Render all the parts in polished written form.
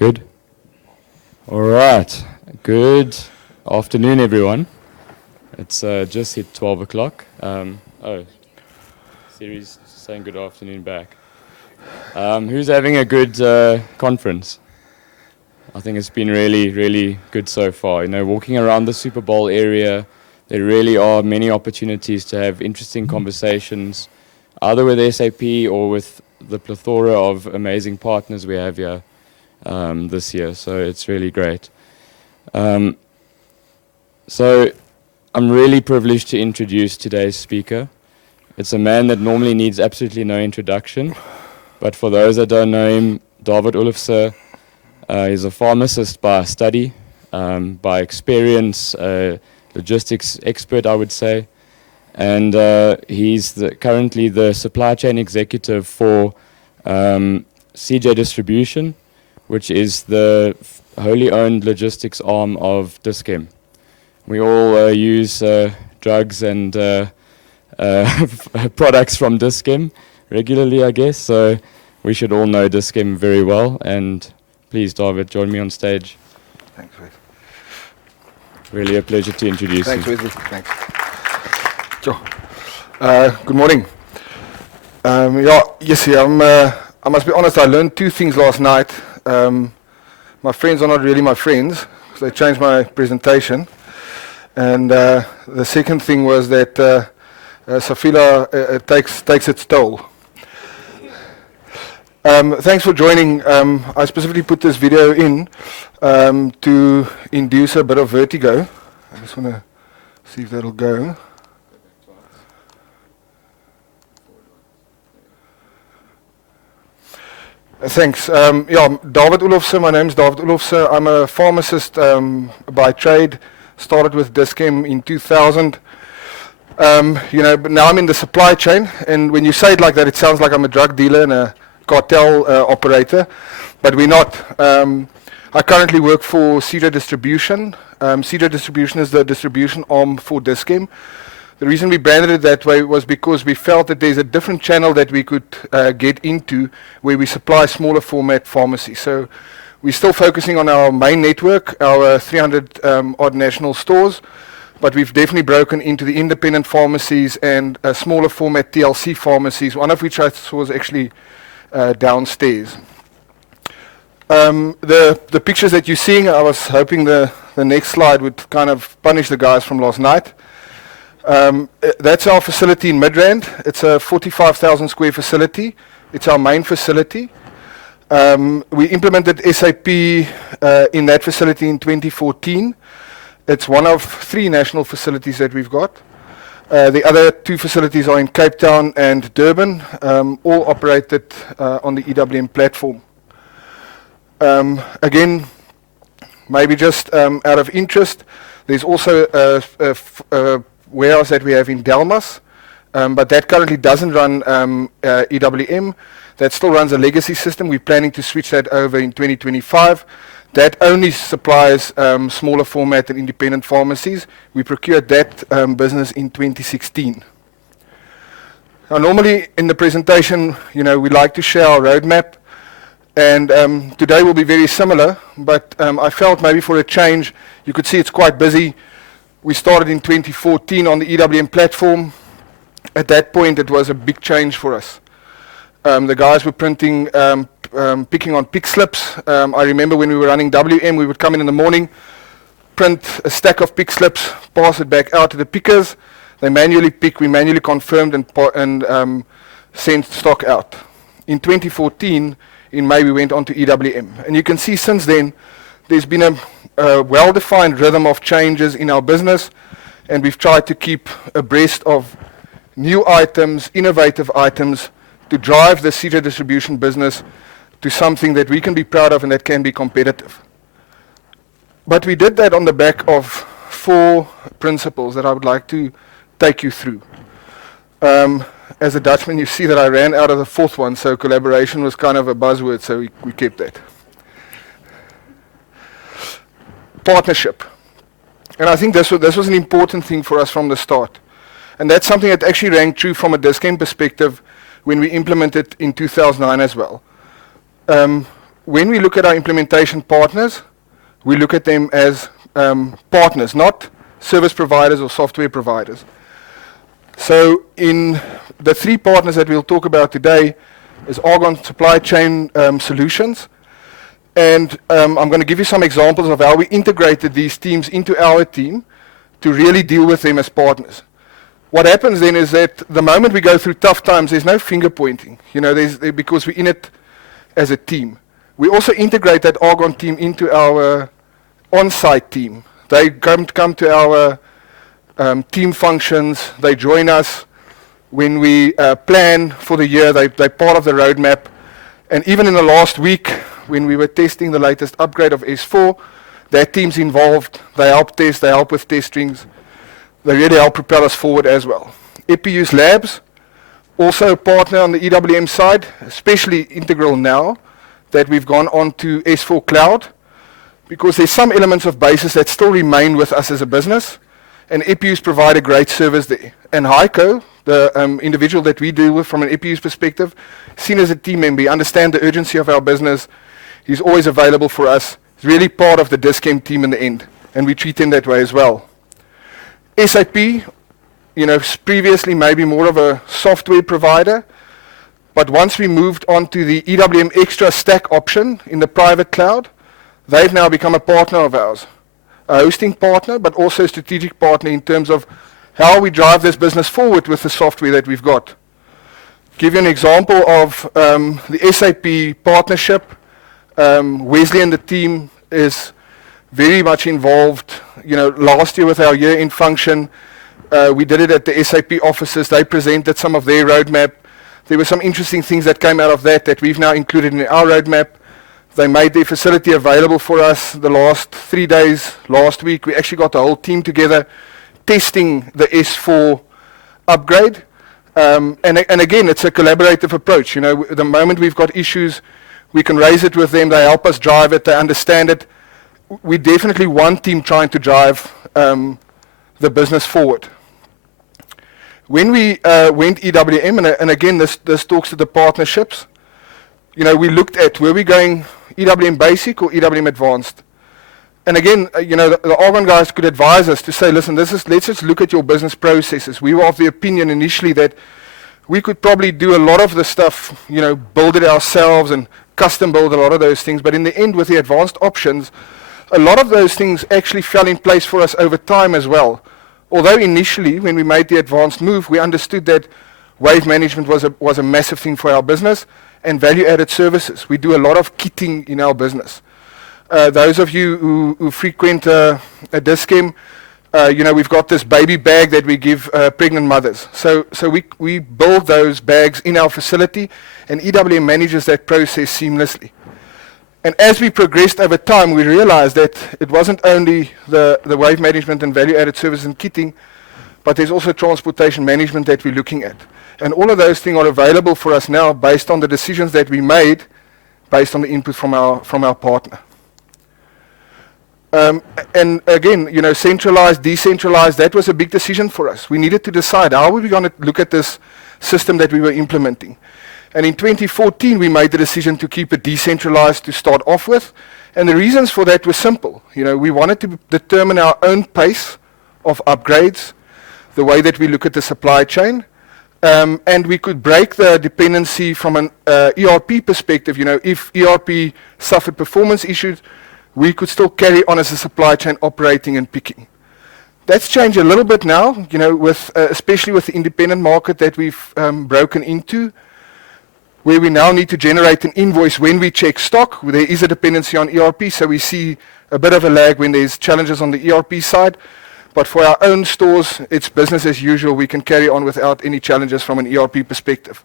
Good. All right. Good afternoon, everyone. It's just hit 12 o'clock. Siri's saying good afternoon back. Who's having a good conference? I think it's been really, really good so far. You know, walking around the Super Bowl area, there really are many opportunities to have interesting conversations, either with SAP or with the plethora of amazing partners we have here this year. So it's really great. So I'm really privileged to introduce today's speaker. It's a man that normally needs absolutely no introduction, but for those that don't know him, David Oelofse is a pharmacist by study, by experience, logistics expert, I would say, and he's currently the supply chain executive for CJ Distribution, which is the wholly owned logistics arm of Dis-Chem. We all use drugs and products from Dis-Chem regularly, I guess, so we should all know Dis-Chem very well. And please, David, join me on stage. Thanks, Wes. Really a pleasure to introduce you. Thanks, Wesley. Thanks. Sure. Good morning. I must be honest, I learned two things last night. My friends are not really my friends, so they changed my presentation. And the second thing was that Safila takes its toll. Thanks for joining. I specifically put this video in to induce a bit of vertigo. I just want to see if that'll go. Thanks. David Oelofse. My name's David Oelofse. I'm a pharmacist by trade. Started with Dis-Chem in 2000. But now I'm in the supply chain, and when you say it like that, it sounds like I'm a drug dealer and a cartel operator, but we're not. I currently work for CJ Distribution. CJ Distribution is the distribution arm for Dis-Chem. The reason we branded it that way was because we felt that there's a different channel that we could get into where we supply smaller format pharmacy. So we're still focusing on our main network, our 300 odd national stores, but we've definitely broken into the independent pharmacies and smaller format TLC pharmacies, one of which I saw was actually downstairs. The pictures that you're seeing, I was hoping the next slide would kind of punish the guys from last night. That's our facility in Midrand. It's a 45,000 square facility. It's our main facility. We implemented SAP in that facility in 2014. It's one of 3 national facilities that we've got. The other 2 facilities are in Cape Town and Durban, all operated on the EWM platform. Again, maybe just out of interest, there's also a warehouse that we have in Delmas, but that currently doesn't run EWM. That still runs a legacy system. We're planning to switch that over in 2025. That only supplies smaller format and independent pharmacies. We procured that business in 2016. Now, normally in the presentation, we like to share our roadmap, and today will be very similar, but I felt maybe for a change, you could see it's quite busy. We started in 2014 on the EWM platform. At that point, it was a big change for us. The guys were printing, picking on pick slips. I remember when we were running WM, we would come in the morning, print a stack of pick slips, pass it back out to the pickers. They manually pick, we manually confirmed and sent stock out. In 2014, in May, we went on to EWM. And you can see since then, there's been a well-defined rhythm of changes in our business, and we've tried to keep abreast of new items, innovative items, to drive the CJ Distribution business to something that we can be proud of and that can be competitive. But we did that on the back of 4 principles that I would like to take you through. As a Dutchman, you see that I ran out of the 4th one, so collaboration was kind of a buzzword, so we kept that. Partnership. And I think this was an important thing for us from the start. And that's something that actually rang true from a Dis-Chem perspective when we implemented in 2009 as well. when we look at our implementation partners, we look at them as partners, not service providers or software providers. So in the three partners that we'll talk about today is Argon Supply Chain Solutions. And I'm going to give you some examples of how we integrated these teams into our team to really deal with them as partners. What happens then is that the moment we go through tough times, there's no finger pointing, because we're in it as a team. We also integrate that Argon team into our on-site team. They come to our team functions, they join us. When we plan for the year, they're part of the roadmap. And even in the last week, when we were testing the latest upgrade of S4, their team's involved. They help test, they help with test strings. They really help propel us forward as well. EPU's Labs, also a partner on the EWM side, especially integral now that we've gone on to S4 Cloud, because there's some elements of basis that still remain with us as a business, and EPUs provide a great service there. And Heiko, the individual that we deal with from an EPU's perspective, seen as a team member, he understands the urgency of our business. He's always available for us. He's really part of the Dischem team in the end, and we treat him that way as well. SAP, previously maybe more of a software provider, but once we moved on to the EWM Extra Stack option in the private cloud, they've now become a partner of ours, a hosting partner, but also a strategic partner in terms of how we drive this business forward with the software that we've got. Give you an example of the SAP partnership. Wesley and the team is very much involved. Last year with our year-end function, we did it at the SAP offices. They presented some of their roadmap. There were some interesting things that came out of that we've now included in our roadmap. They made their facility available for us the last 3 days. Last week, we actually got the whole team together testing the S4 upgrade. And again, it's a collaborative approach. The moment we've got issues, we can raise it with them. They help us drive it. They understand it. We definitely one team trying to drive the business forward. When we went EWM, and again, this talks to the partnerships, we looked at, were we going EWM Basic or EWM Advanced? And again, the Argon guys could advise us to say, listen, let's just look at your business processes. We were of the opinion initially that we could probably do a lot of the stuff, build it ourselves and custom build a lot of those things. But in the end, with the advanced options, a lot of those things actually fell in place for us over time as well. Although initially, when we made the advanced move, we understood that wave management was a massive thing for our business, and value-added services. We do a lot of kitting in our business. Those of you who frequent a Dischem, we've got this baby bag that we give pregnant mothers. So we build those bags in our facility, and EWM manages that process seamlessly. And as we progressed over time, we realized that it wasn't only the wave management and value-added services and kitting, but there's also transportation management that we're looking at. And all of those things are available for us now based on the decisions that we made, based on the input from our partner. And again, centralized, decentralized, that was a big decision for us. We needed to decide how were we going to look at this system that we were implementing. And in 2014, we made the decision to keep it decentralized to start off with. And the reasons for that were simple. We wanted to determine our own pace of upgrades, the way that we look at the supply chain, and we could break the dependency from an ERP perspective. If ERP suffered performance issues, we could still carry on as a supply chain operating and picking. That's changed a little bit now, with especially with the independent market that we've broken into, where we now need to generate an invoice when we check stock. There is a dependency on ERP, so we see a bit of a lag when there's challenges on the ERP side. But for our own stores, it's business as usual. We can carry on without any challenges from an ERP perspective.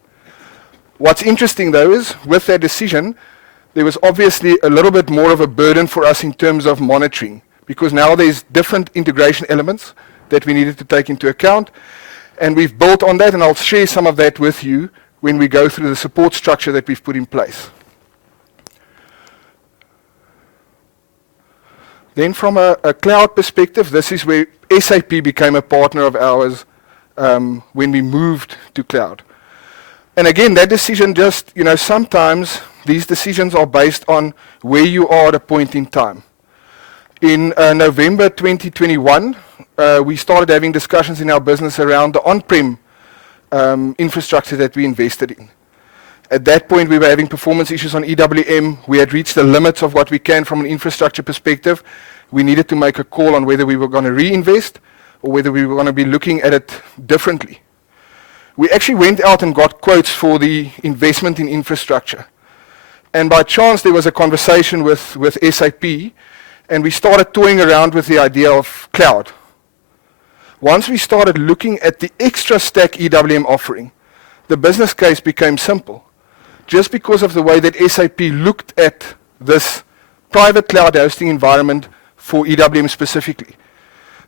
What's interesting, though, is with that decision, there was obviously a little bit more of a burden for us in terms of monitoring, because now there's different integration elements that we needed to take into account. And we've built on that, and I'll share some of that with you when we go through the support structure that we've put in place. Then from a cloud perspective, this is where SAP became a partner of ours when we moved to cloud. And again, that decision just, sometimes these decisions are based on where you are at a point in time. In November 2021, we started having discussions in our business around the on-prem infrastructure that we invested in. At that point, we were having performance issues on EWM. We had reached the limits of what we can from an infrastructure perspective. We needed to make a call on whether we were going to reinvest or whether we were going to be looking at it differently. We actually went out and got quotes for the investment in infrastructure. And by chance, there was a conversation with SAP, and we started toying around with the idea of cloud. Once we started looking at the extra stack EWM offering, the business case became simple. Just because of the way that SAP looked at this private cloud hosting environment for EWM specifically.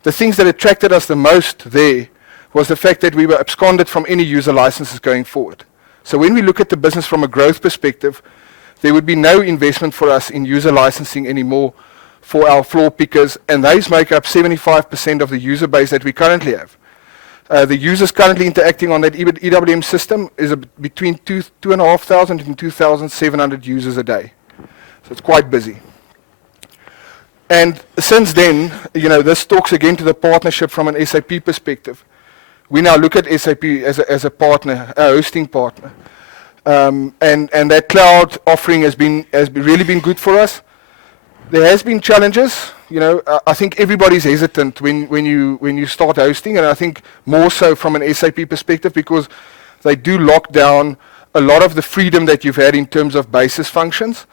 The things that attracted us the most there was the fact that we were absconded from any user licenses going forward. So when we look at the business from a growth perspective, there would be no investment for us in user licensing anymore for our floor pickers, and those make up 75% of the user base that we currently have. The users currently interacting on that EWM system is between 2,500 and 2,700 users a day. So it's quite busy. And since then, this talks again to the partnership from an SAP perspective. We now look at SAP as a partner, a hosting partner. And that cloud offering has really been good for us. There has been challenges. I think everybody's hesitant when you start hosting, and I think more so from an SAP perspective, because they do lock down a lot of the freedom that you've had in terms of basis functions.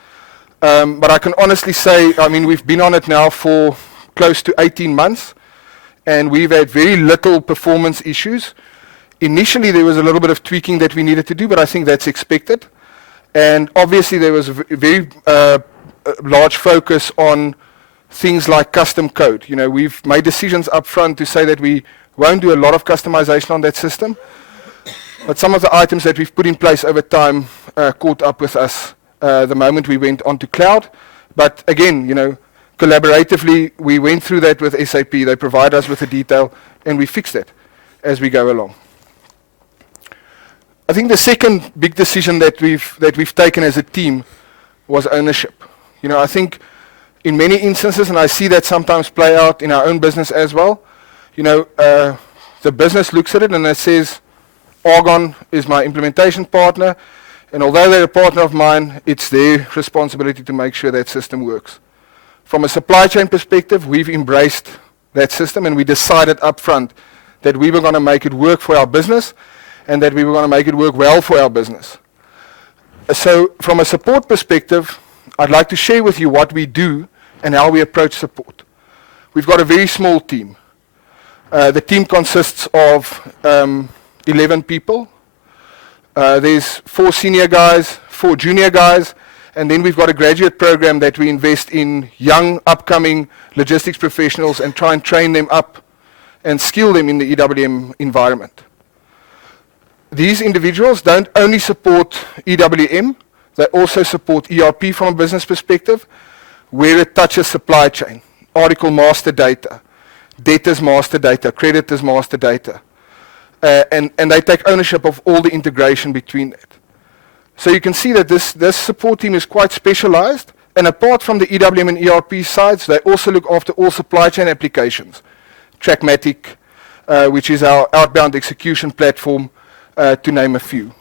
But I can honestly say, we've been on it now for close to 18 months, and we've had very little performance issues. Initially, there was a little bit of tweaking that we needed to do, but I think that's expected. And obviously, there was a very large focus on things like custom code. We've made decisions up front to say that we won't do a lot of customization on that system, but some of the items that we've put in place over time caught up with us the moment we went onto cloud. But again, collaboratively, we went through that with SAP. They provide us with the detail, and we fixed it as we go along. I think the second big decision that we've taken as a team was ownership. I think in many instances, and I see that sometimes play out in our own business as well, the business looks at it and it says, Argon is my implementation partner, and although they're a partner of mine, it's their responsibility to make sure that system works. From a supply chain perspective, we've embraced that system, and we decided up front that we were going to make it work for our business and that we were going to make it work well for our business. So from a support perspective, I'd like to share with you what we do and how we approach support. We've got a very small team. The team consists of 11 people. There's 4 senior guys, 4 junior guys, and then we've got a graduate program that we invest in young, upcoming logistics professionals and try and train them up and skill them in the EWM environment. These individuals don't only support EWM, they also support ERP from a business perspective, where it touches supply chain, article master data, debtors master data, creditors master data. And they take ownership of all the integration between that. So you can see that this support team is quite specialized, and apart from the EWM and ERP sides, they also look after all supply chain applications. Trackmatic, which is our outbound execution platform, to name a few.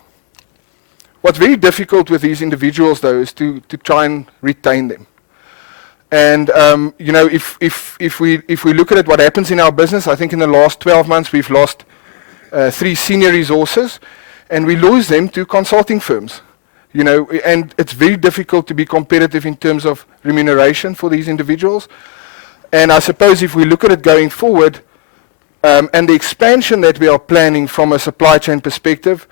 What's very difficult with these individuals, though, is to try and retain them. And if we look at it, what happens in our business, I think in the last 12 months we've lost 3 senior resources, and we lose them to consulting firms. And it's very difficult to be competitive in terms of remuneration for these individuals. And I suppose if we look at it going forward, and the expansion that we are planning from a supply chain perspective,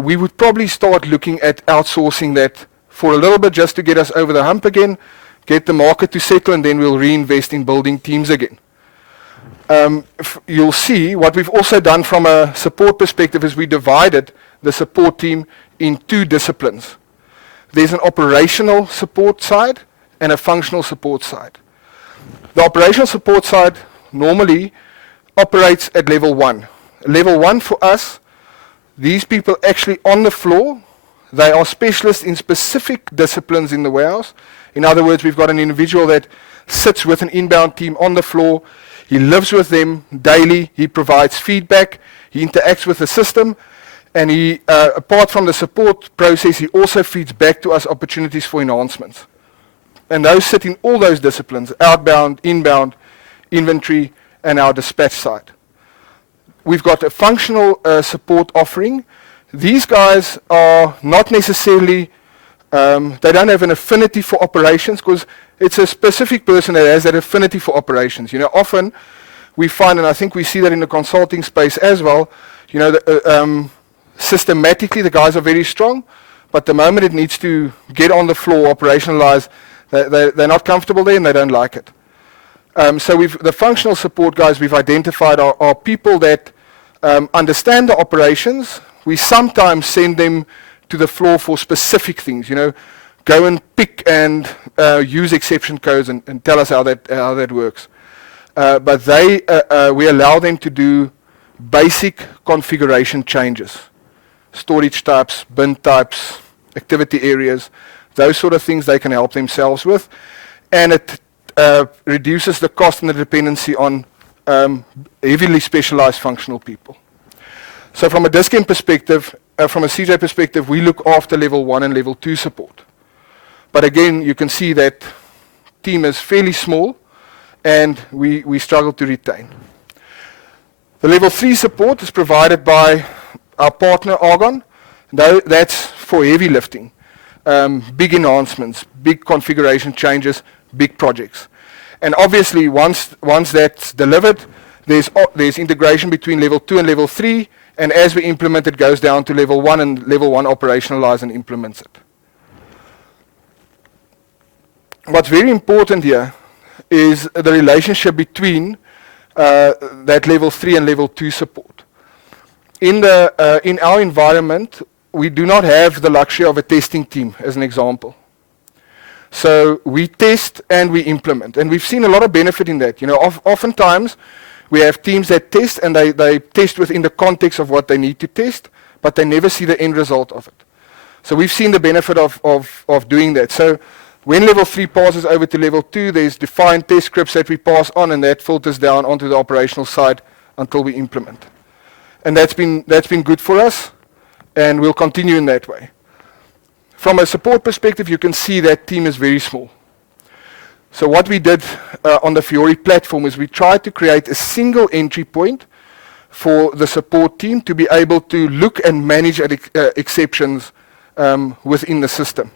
we would probably start looking at outsourcing that for a little bit just to get us over the hump again, get the market to settle, and then we'll reinvest in building teams again. You'll see what we've also done from a support perspective is we divided the support team in 2 disciplines. There's an operational support side and a functional support side. The operational support side normally operates at level 1. Level 1 for us, these people actually on the floor, They are specialists in specific disciplines in the warehouse. In other words, we've got an individual that sits with an inbound team on the floor. He lives with them daily. He provides feedback. He interacts with the system. And he, apart from the support process, he also feeds back to us opportunities for enhancements. And those sit in all those disciplines: outbound, inbound, inventory, and our dispatch side. We've got a functional support offering. These guys are not necessarily, they don't have an affinity for operations, because it's a specific person that has that affinity for operations. You know, often we find, and I think we see that in the consulting space as well, you know, systematically the guys are very strong, but the moment it needs to get on the floor, operationalize, they're not comfortable there and they don't like it. So the functional support guys we've identified are people that understand the operations. We sometimes send them to the floor for specific things, you know, go and pick and use exception codes and tell us how that works. But we allow them to do basic configuration changes: storage types, bin types, activity areas, those sort of things they can help themselves with. And it reduces the cost and the dependency on heavily specialized functional people. So from a Dis-Chem perspective, from a CJ perspective, we look after level 1 and level 2 support. But again, you can see that team is fairly small and we struggle to retain. The level 3 support is provided by our partner Argon. That's for heavy lifting, big enhancements, big configuration changes, big projects. And obviously once that's delivered, there's integration between level 2 and level 3, and as we implement it goes down to level 1, and level 1 operationalizes and implements it. What's very important here is the relationship between that level 3 and level 2 support. In our environment, we do not have the luxury of a testing team, as an example. So we test and we implement, and we've seen a lot of benefit in that. You know, oftentimes we have teams that test, and they test within the context of what they need to test, but they never see the end result of it. So we've seen the benefit of doing that. So when level 3 passes over to level 2, there's defined test scripts that we pass on, and that filters down onto the operational side until we implement. And that's been good for us, and we'll continue in that way. From a support perspective, you can see that team is very small. So what we did on the Fiori platform is we tried to create a single entry point for the support team to be able to look and manage exceptions within the system.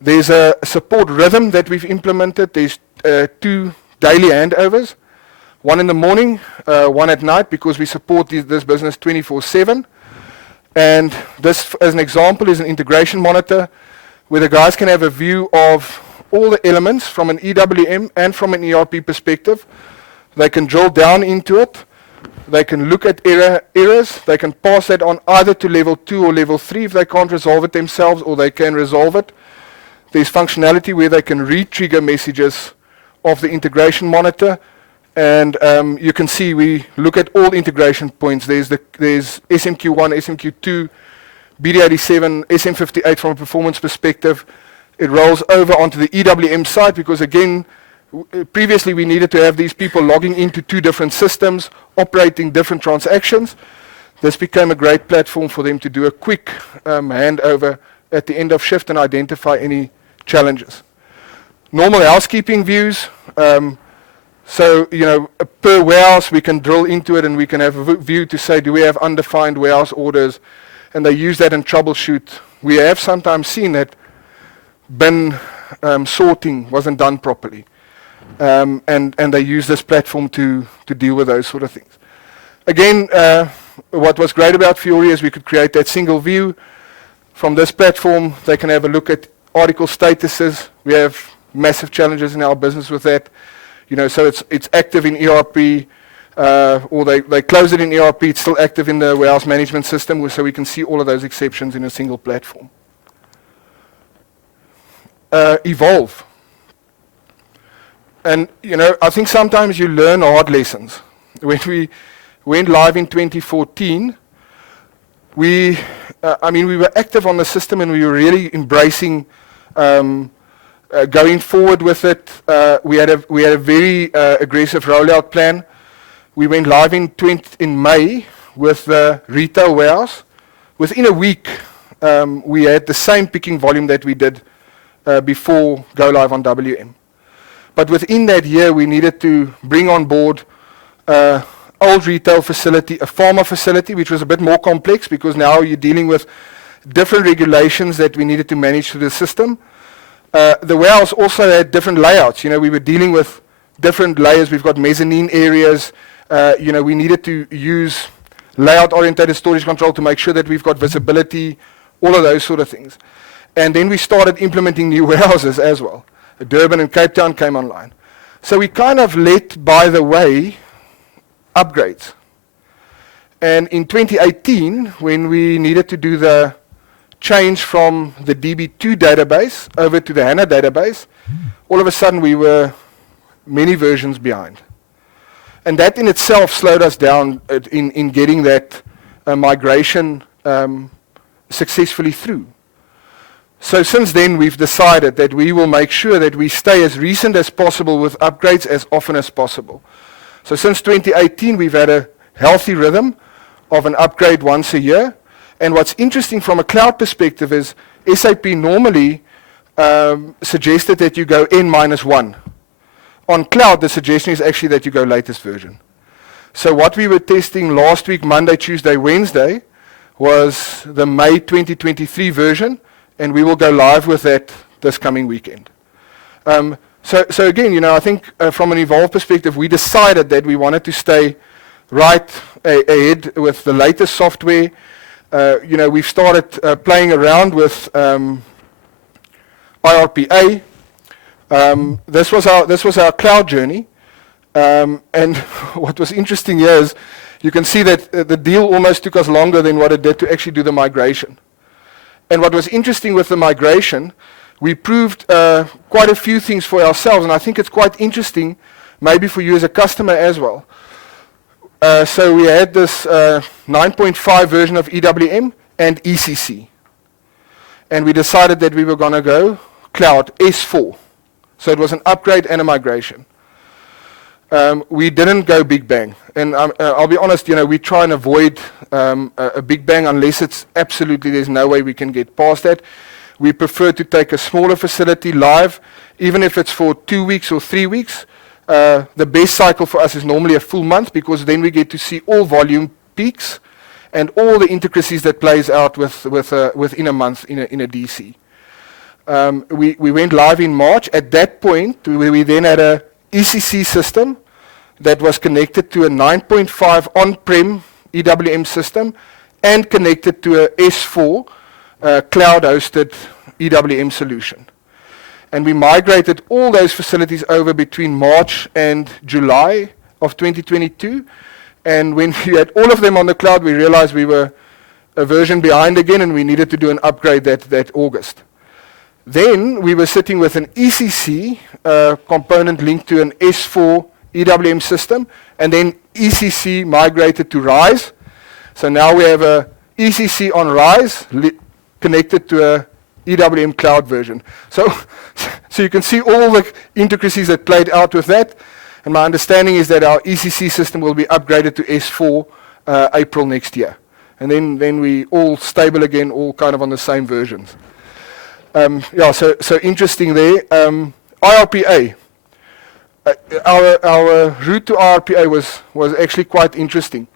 There's a support rhythm that we've implemented. There's 2 daily handovers, one in the morning, one at night, because we support this business 24/7. And this, as an example, is an integration monitor where the guys can have a view of all the elements from an EWM and from an ERP perspective. They can drill down into it. They can look at errors. They can pass that on either to level 2 or level 3 if they can't resolve it themselves, or they can resolve it. There's functionality where they can re-trigger messages of the integration monitor. And you can see we look at all integration points. There's SMQ1, SMQ2, BD87, SM58 from a performance perspective. It rolls over onto the EWM side because, again, previously we needed to have these people logging into 2 different systems, operating different transactions. This became a great platform for them to do a quick handover at the end of shift and identify any challenges. Normal housekeeping views. So, you know, per warehouse we can drill into it and we can have a view to say, do we have undefined warehouse orders? And they use that and troubleshoot. We have sometimes seen that bin sorting wasn't done properly. And they use this platform to deal with those sort of things. Again, what was great about Fiori is we could create that single view. From this platform, they can have a look at article statuses. We have massive challenges in our business with that. You know, so it's active in ERP, or they close it in ERP, it's still active in the warehouse management system, so we can see all of those exceptions in a single platform. Evolve. And, you know, I think sometimes you learn hard lessons. When we went live in 2014, we I mean, we were active on the system and we were really embracing going forward with it. We had a very aggressive rollout plan. We went live in May with the retail warehouse. Within a week, we had the same picking volume that we did before go live on WM. But within that year, we needed to bring on board old retail facility, a pharma facility, which was a bit more complex because now you're dealing with different regulations that we needed to manage through the system. The warehouse also had different layouts. You know, we were dealing with different layers. We've got mezzanine areas. You know, we needed to use layout-oriented storage control to make sure that we've got visibility, all of those sort of things. And then we started implementing new warehouses as well. Durban and Cape Town came online. So we kind of let, by the way, upgrades. And in 2018, when we needed to do the change from the DB2 database over to the HANA database, all of a sudden we were many versions behind. And that in itself slowed us down in getting that migration successfully through. So since then, we've decided that we will make sure that we stay as recent as possible with upgrades as often as possible. So since 2018, we've had a healthy rhythm of an upgrade once a year. And what's interesting from a cloud perspective is SAP normally suggested that you go N-1. On cloud, the suggestion is actually that you go latest version. So what we were testing last week, Monday, Tuesday, Wednesday, was the May 2023 version, and we will go live with that this coming weekend. So again, you know, I think from an Evolve perspective, we decided that we wanted to stay right ahead with the latest software. You know, we've started playing around with IRPA. This was our cloud journey, and what was interesting here is you can see that the deal almost took us longer than what it did to actually do the migration. And what was interesting with the migration, we proved quite a few things for ourselves, and I think it's quite interesting, maybe for you as a customer as well. So we had this 9.5 version of EWM and ECC, and we decided that we were going to go cloud S4. So it was an upgrade and a migration. We didn't go big bang. And I'll be honest, you know, we try and avoid a big bang unless it's absolutely, there's no way we can get past that. We prefer to take a smaller facility live, even if it's for 2 weeks or 3 weeks. The best cycle for us is normally a full month because then we get to see all volume peaks and all the intricacies that plays out within a month in a DC. We went live in March. At that point, we then had a ECC system that was connected to a 9.5 on-prem EWM system and connected to a S4 cloud-hosted EWM solution. And we migrated all those facilities over between March and July of 2022. And when we had all of them on the cloud, we realized we were a version behind again and we needed to do an upgrade that August. Then we were sitting with an ECC component linked to an S4 EWM system, and then ECC migrated to RISE. So now we have a ECC on RISE connected to a EWM cloud version. So you can see all the intricacies that played out with that. And my understanding is that our ECC system will be upgraded to S4 April next year. And then we all stable again, all kind of on the same versions. Yeah, so interesting there. IRPA. Our route to IRPA was actually quite interesting.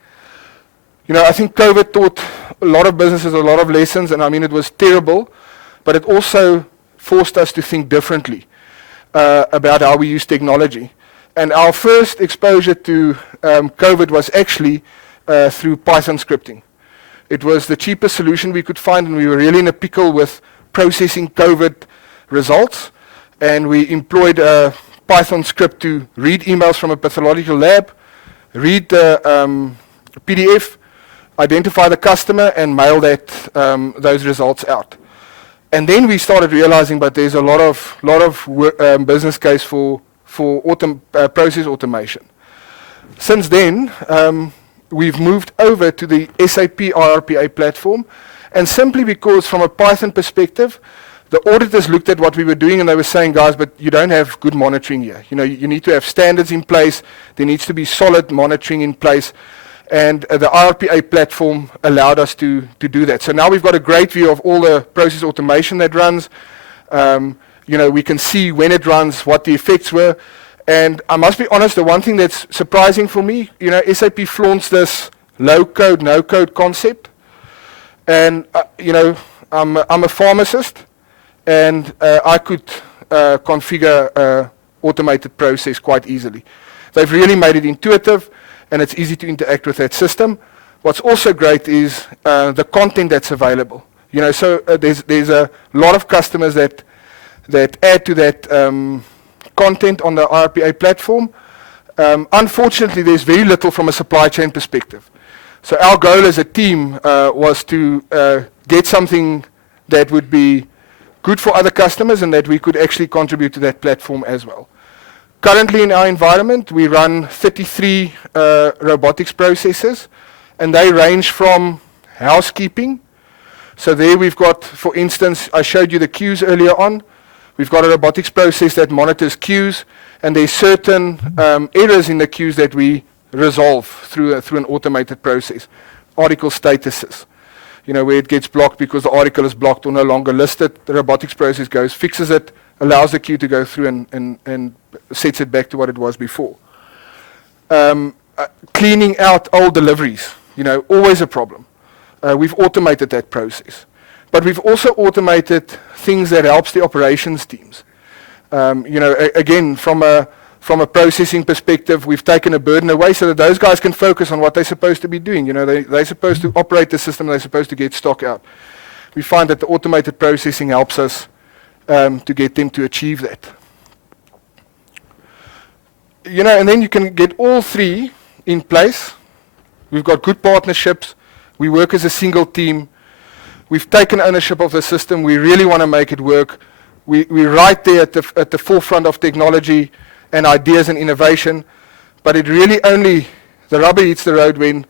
You know, I think COVID taught a lot of businesses a lot of lessons, and I mean it was terrible, but it also forced us to think differently about how we use technology. And our first exposure to COVID was actually through Python scripting. It was the cheapest solution we could find, and we were really in a pickle with processing COVID results, and we employed a Python script to read emails from a pathological lab, read the PDF, identify the customer, and mail those results out. And then we started realizing, but there's a lot of business case for process automation. Since then, we've moved over to the SAP IRPA platform, And simply because from a Python perspective, the auditors looked at what we were doing and they were saying, guys, but you don't have good monitoring here. You know, you need to have standards in place. There needs to be solid monitoring in place. And the RPA platform allowed us to do that. So now we've got a great view of all the process automation that runs. You know, we can see when it runs, what the effects were. And I must be honest, the one thing that's surprising for me, you know, SAP flaunts this low-code, no-code concept. And, you know, I'm a pharmacist, and I could configure an automated process quite easily. They've really made it intuitive, and it's easy to interact with that system. What's also great is the content that's available. You know, so there's a lot of customers that add to that content on the RPA platform. Unfortunately, there's very little from a supply chain perspective. So our goal as a team was to get something that would be good for other customers and that we could actually contribute to that platform as well. Currently in our environment, we run 33 robotics processes, and they range from housekeeping. So there we've got, for instance, I showed you the queues earlier on. We've got a robotics process that monitors queues, and there's certain errors in the queues that we resolve through an automated process. Article statuses, you know, where it gets blocked because the article is blocked or no longer listed. The robotics process goes, fixes it, allows the queue to go through and sets it back to what it was before. Cleaning out old deliveries, you know, always a problem. We've automated that process. But we've also automated things that helps the operations teams. You know, again, from a processing perspective, we've taken a burden away so that those guys can focus on what they're supposed to be doing. You know, they're supposed to operate the system, they're supposed to get stock out. We find that the automated processing helps us to get them to achieve that. You know, and then you can get all three in place. We've got good partnerships. We work as a single team. We've taken ownership of the system. We really want to make it work. We're right there at the forefront of technology and ideas and innovation, but it really only, the rubber hits the road when